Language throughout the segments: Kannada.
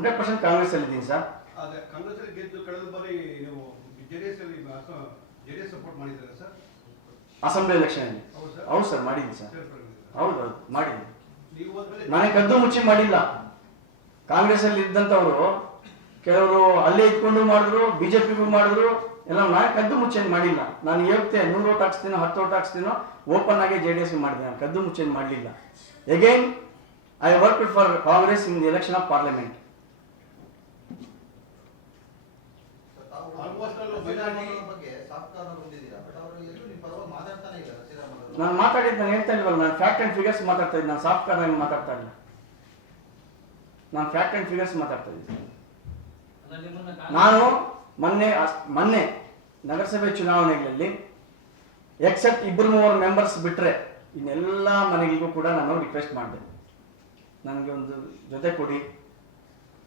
ಹಂಡ್ರೆಡ್ ಪರ್ಸೆಂಟ್ ಕಾಂಗ್ರೆಸ್ ಅಲ್ಲಿ ಇದ್ದೀನಿ ಸರ್. ಅದೇ ಕಾಂಗ್ರೆಸ್ ಅಲ್ಲಿ ಗೆದ್ದು ಕಳೆದ ಬಾರಿ ನೀವು ಜೆಡಿಎಸ್ ಅಲ್ಲಿ ಜೆಡಿಎಸ್ ಸಪೋರ್ಟ್ ಮಾಡಿದ್ದಾರೆ ಸರ್? ಅಸೆಂಬ್ಲಿ ಎಲೆಕ್ಷನ್ ಅಲ್ಲಿ. ಹೌದು ಸರ್. ಹೌದು ಸರ್ ಮಾಡಿದ್ದೀನಿ ಸರ್. ಹೌದು ಹೌದು ಮಾಡಿದ್ದೀನಿ. ನನಗೆ ಕದ್ದು ಮುಚ್ಚಿ ಮಾಡಿಲ್ಲ. ಕಾಂಗ್ರೆಸ್ ಅಲ್ಲಿ ಇದ್ದಂಥವ್ರು ಕೆಲವರು ಅಲ್ಲೇ ಇಟ್ಕೊಂಡು ಮಾಡಿದ್ರು ಬಿಜೆಪಿಗೂ ಮಾಡಿದ್ರು ಎಲ್ಲ ನಾನು ಕದ್ದು ಮುಚ್ಚೇನ್ ಮಾಡಿಲ್ಲ. ನಾನು ಹೇಳ್ತೆ ನೂರು ಓಟ್ ಹಾಕ್ಸ್ತೀನೋ ಹತ್ತು ಓಟ್ ಹಾಕ್ಸ್ತೀನೋ ಓಪನ್ ಆಗಿ ಜೆ ಡಿ ಎಸ್ ಮಾಡಿದೆ. ನಾನು ಕದ್ದು ಮುಚ್ಚೇನ್ ಮಾಡಲಿಲ್ಲ. Again I work for Congress in the election of parliament ನಾನು ಮಾತಾಡಿದ್ದು ನಾನು ಹೇಳ್ತಾ ಇಲ್ವಲ್ಲ, ನಾನು ಫ್ಯಾಕ್ಟ್ ಅಂಡ್ ಫಿಗರ್ಸ್ ಮಾತಾಡ್ತಾ ಇದ್ದೀನಿ ನಾನು ಸಾಫ್ಟ್ ಕಾರ್ನಲ್ಲಿ ಮಾತಾಡ್ತಾ ಇಲ್ಲ. ನಾನು ಫ್ಯಾಕ್ಟ್ ಆ್ಯಂಡ್ ಫಿಗರ್ಸ್ ಮಾತಾಡ್ತಾ ಇದ್ದೀನಿ ನಾನು ಮೊನ್ನೆ ಮೊನ್ನೆ ನಗರಸಭೆ ಚುನಾವಣೆಗಳಲ್ಲಿ ಎಕ್ಸೆಪ್ಟ್ ಇಬ್ಬರು ಮೂವರು ಮೆಂಬರ್ಸ್ ಬಿಟ್ಟರೆ ಇನ್ನೆಲ್ಲ ಮನೆಗಳಿಗೂ ಕೂಡ ನಾನು ರಿಕ್ವೆಸ್ಟ್ ಮಾಡಿದೆ. ನನಗೆ ಒಂದು ಜೊತೆ ಕೊಡಿ.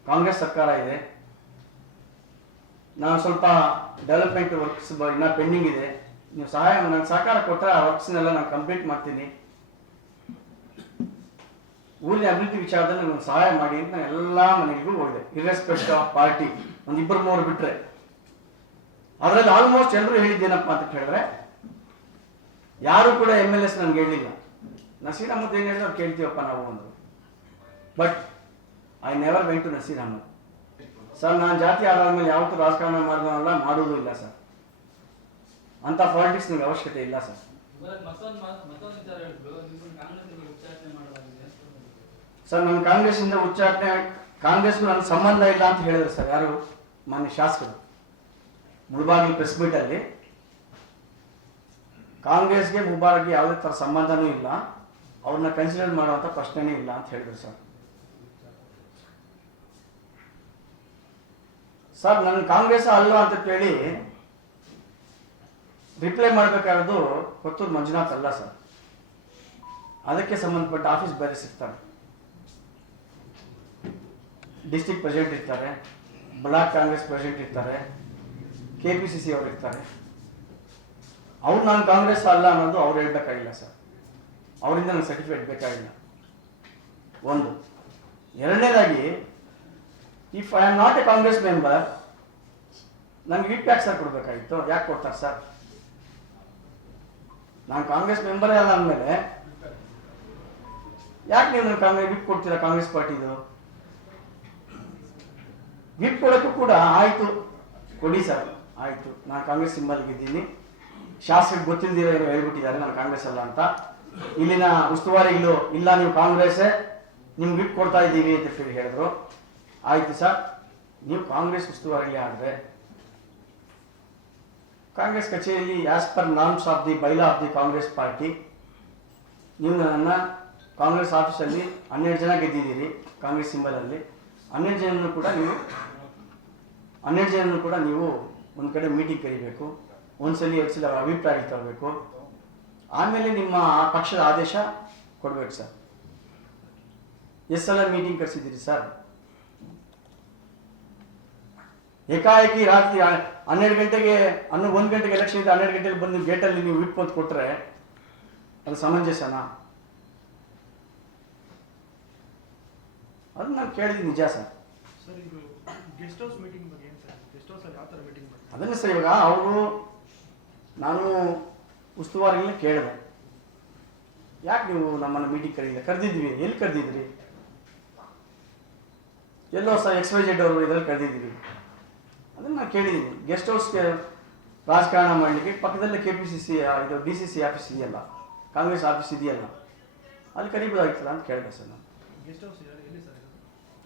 ಕಾಂಗ್ರೆಸ್ ಸರ್ಕಾರ ಇದೆ. ನಾನು ಸ್ವಲ್ಪ ಡೆವಲಪ್ಮೆಂಟ್ ವರ್ಕ್ಸ್ ಇನ್ನೂ ಪೆಂಡಿಂಗ್ ಇದೆ. ನೀವು ಸಹಾಯ ನಾನು ಸಹಕಾರ ಕೊಟ್ಟರೆ ಆ ವರ್ಕ್ಸ್ನೆಲ್ಲ ನಾನು ಕಂಪ್ಲೀಟ್ ಮಾಡ್ತೀನಿ. ಊರಿನ ಅಭಿವೃದ್ಧಿ ವಿಚಾರದಲ್ಲಿ ನನಗೆ ಸಹಾಯ ಮಾಡಿ ಅಂತ ನಾನು ಎಲ್ಲ ಮನೆಗಳಿಗೂ ಹೋಗಿದೆ. ಇರ್ರೆಸ್ಪೆಕ್ಟ್ ಆಫ್ ಪಾರ್ಟಿ ಒಂದು ಇಬ್ಬರು ಮೂವರು ಬಿಟ್ಟರೆ ಅದರಲ್ಲಿ ಆಲ್ಮೋಸ್ಟ್ ಎಲ್ಲರೂ ಹೇಳಿದ್ದೇನಪ್ಪ ಅಂತ ಹೇಳಿದ್ರೆ ಯಾರು ಕೂಡ ಎಂ ಎಲ್ ಎಸ್ ನನಗೆ ಹೇಳಿಲ್ಲ. ನಸೀರ್ ಅಹಮದ್ ಏನು ಹೇಳಿದ್ರೆ ಅವ್ರು ಕೇಳ್ತೀವಪ್ಪ ನಾವು ಒಂದು but I never went to Nasir Ahmad. Sir ನಾನು ಜಾತಿ ಆಧಾರದ ಮೇಲೆ ಯಾವತ್ತೂ ರಾಜಕಾರಣ ಮಾಡಿದವಲ್ಲ ಮಾಡೋದು ಇಲ್ಲ ಸರ್. ಅಂತ ಪಾಲಿಟಿಕ್ಸ್ ನಿಮ್ಗೆ ಅವಶ್ಯಕತೆ ಇಲ್ಲ ಸರ್. ಸರ್ ನಮ್ಮ ಕಾಂಗ್ರೆಸ್ ಕಾಂಗ್ರೆಸ್ಸಿಗೆ ಉಚ್ಚಾಟನೆ ಕಾಂಗ್ರೆಸ್ಗೂ ನನ್ನ ಸಂಬಂಧ ಇಲ್ಲ ಅಂತ ಹೇಳಿದ್ರು ಸರ್ ಯಾರು? ಮಾನ್ಯ ಶಾಸಕರು. ಮುಳಬಾಗಿಲು ಪ್ರೆಸ್ ಮೀಟಲ್ಲಿ ಕಾಂಗ್ರೆಸ್ಗೆ ಮುಬಾರಕ್ಗೆ ಯಾವುದೇ ಥರ ಸಂಬಂಧನೂ ಇಲ್ಲ. ಅವ್ರನ್ನ ಕನ್ಸಿಡರ್ ಮಾಡುವಂಥ ಪ್ರಶ್ನೆನೇ ಇಲ್ಲ ಅಂತ ಹೇಳಿದ್ರು ಸರ್. ಸರ್ ನನ್ನ ಕಾಂಗ್ರೆಸ್ ಅಲ್ವಾ ಅಂತ ಕೇಳಿ ರಿಪ್ಲೈ ಮಾಡಬೇಕಾಗೋದು ಕೊತ್ತೂರು ಮಂಜುನಾಥ್ ಅಲ್ಲ ಸರ್. ಅದಕ್ಕೆ ಸಂಬಂಧಪಟ್ಟ ಆಫೀಸ್ ಬೇರೆ ಸಿಗ್ತಾರೆ. ಡಿಸ್ಟಿಕ್ ಪ್ರೆಸಿಡೆಂಟ್ ಇರ್ತಾರೆ, ಬ್ಲಾಕ್ ಕಾಂಗ್ರೆಸ್ ಪ್ರೆಸಿಡೆಂಟ್ ಇರ್ತಾರೆ ಕೆ ಪಿ ಸಿ ಸಿ ಅವರು ಇರ್ತಾರೆ. ಅವ್ರು ನಾನು ಕಾಂಗ್ರೆಸ್ ಅಲ್ಲ ಅನ್ನೋದು ಅವ್ರು ಹೇಳ್ಬೇಕಾಗಿಲ್ಲ ಸರ್. ಅವರಿಂದ ನನಗೆ ಸರ್ಟಿಫಿಕೇಟ್ ಬೇಕಾಗಿಲ್ಲ. ಒಂದು. ಎರಡನೇದಾಗಿ if I am not a Congress member ನಮ್ಗೆ ವಿಪ್ ಯಾಕೆ ಸರ್ ಕೊಡಬೇಕಾಗಿತ್ತು. ಯಾಕೆ ಕೊಡ್ತಾರೆ ಸರ್ ನಾನು ಕಾಂಗ್ರೆಸ್ ಮೆಂಬರೇ ಅಲ್ಲ ಅಂದಮೇಲೆ, ಯಾಕೆ ನೀವು ನನ್ನ ಕಾಂಗ್ರೆಸ್ ವಿಪ್ ಕೊಡ್ತೀರಾ ಕಾಂಗ್ರೆಸ್ ಪಾರ್ಟಿದು ವಿಪ್ ಕೊಡೋಕ್ಕೂ ಕೂಡ ಆಯಿತು. ಕೊಡಿ ಸರ್ ಆಯಿತು. ನಾನು ಕಾಂಗ್ರೆಸ್ ಸಿಂಬಲ್ಗೆ ಇದ್ದೀನಿ ಶಾಸಕರಿಗೆ ಗೊತ್ತಿಲ್ಲದಿರೋ ಏನೋ ಹೇಳ್ಬಿಟ್ಟಿದ್ದಾರೆ ನಾನು ಕಾಂಗ್ರೆಸ್ ಅಲ್ಲ ಅಂತ. ಇಲ್ಲಿನ ಉಸ್ತುವಾರಿಗಳು, ಇಲ್ಲ ನೀವು ಕಾಂಗ್ರೆಸ್ಸೇ ನಿಮ್ಗೆ ವಿಪ್ ಕೊಡ್ತಾ ಇದ್ದೀವಿ ಅಂತ ಫೀಲ್ ಹೇಳಿದ್ರು. ಆಯಿತು ಸರ್. ನೀವು ಕಾಂಗ್ರೆಸ್ ಉಸ್ತುವಾರಿ ಆದರೆ ಕಾಂಗ್ರೆಸ್ ಕಚೇರಿಯಲ್ಲಿ as per norms of the bylaw of the Congress party, ನೀವು ನನ್ನನ್ನು ಕಾಂಗ್ರೆಸ್ ಆಫೀಸಲ್ಲಿ ಹನ್ನೆರಡು ಜನ ಗೆದ್ದಿದ್ದೀರಿ, ಕಾಂಗ್ರೆಸ್ ಸಿಂಬಲಲ್ಲಿ ಹನ್ನೆರಡು ಜನರನ್ನು ಕೂಡ ನೀವು, ಹನ್ನೆರಡು ಜನರನ್ನು ಕೂಡ ನೀವು ಒಂದು ಕಡೆ ಮೀಟಿಂಗ್ ಕರಿಬೇಕು, ಒಂದ್ಸಲಿ ಎರಡು ಸಲ ಅಭಿಪ್ರಾಯ ತರಬೇಕು ಆಮೇಲೆ ನಿಮ್ಮ ಪಕ್ಷದ ಆದೇಶ ಕೊಡ್ಬೇಕು ಸರ್. ಎಷ್ಟು ಸಲ ಮೀಟಿಂಗ್ ಕರೆಸಿದ್ದೀರಿ ಸರ್. ಏಕಾಏಕಿ ರಾತ್ರಿ ಹನ್ನೆರಡು ಗಂಟೆಗೆ ಹನ್ನೊಂದು ಒಂದು ಗಂಟೆಗೆ ಎಲೆಕ್ಷನ್ ಇದೆ ಹನ್ನೆರಡು ಗಂಟೆಗೆ ಬಂದು ಗೇಟಲ್ಲಿ ನೀವು ವಿಪ್ ಅಂತ ಕೊಟ್ಟರೆ ಅದು ಸಮಂಜಸನಾ? ಅದು ನಾನು ಕೇಳಿದ್ದೀನಿ ನಿಜ ಸರ್. ಅದನ್ನೇ ಗೆಸ್ಟ್ ಹೌಸ್ ಮೀಟಿಂಗ್ ಬಗ್ಗೆ ಏನು ಸರ್? ಗೆಸ್ಟ್ ಹೌಸಲ್ಲಿ ಯಾವ ಥರ ಮೀಟಿಂಗ್ ಮಾಡ್ತಾರೆ? ಅದನ್ನು ಸರ್ ಇವಾಗ ಅವರು ನಾನು ಉಸ್ತುವಾರಿಗಳನ್ನ ಕೇಳಿದೆ. ಯಾಕೆ ನೀವು ನಮ್ಮನ್ನು ಮೀಟಿಂಗ್ ಕರೀಲಿಲ್ಲ? ಕರೆದಿದ್ವಿ. ಎಲ್ಲಿ ಕರೆದಿದ್ರಿ? ಎಲ್ಲೋ ಸರ್ ಎಕ್ಸ್ ವೈ ಜೆಡ್ ಅವರು ಇದರಲ್ಲಿ ಕರೆದಿದ್ದೀವಿ ಅದನ್ನು ನಾನು ಕೇಳಿದ್ದೀನಿ ಗೆಸ್ಟ್ ಹೌಸ್ಗೆ ರಾಜಕಾರಣ ಮಾಡಲಿಕ್ಕೆ ಪಕ್ಕದಲ್ಲೇ ಕೆ ಪಿ ಸಿ ಸಿ ಇದು ಡಿ ಸಿ ಸಿ ಆಫೀಸ್ ಇದೆಯಲ್ಲ ಕಾಂಗ್ರೆಸ್ ಆಫೀಸ್ ಇದೆಯಲ್ಲ ಅಲ್ಲಿ ಕರಿಬೋದಾಗ್ತದೆ ಅಂತ ಕೇಳಿದೆ ಸರ್ ನಾನು.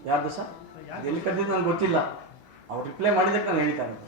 ಯಾರ್ದು ಸರ್? ಅದು ಎಲ್ಲಿ ಕರೆದಿದ್ದು ನನಗೆ ಗೊತ್ತಿಲ್ಲ. ಅವ್ರು ರಿಪ್ಲೈ ಮಾಡಿದ್ದಕ್ಕೆ ನಾನು ಹೇಳ್ತಾ ಇರೋದು.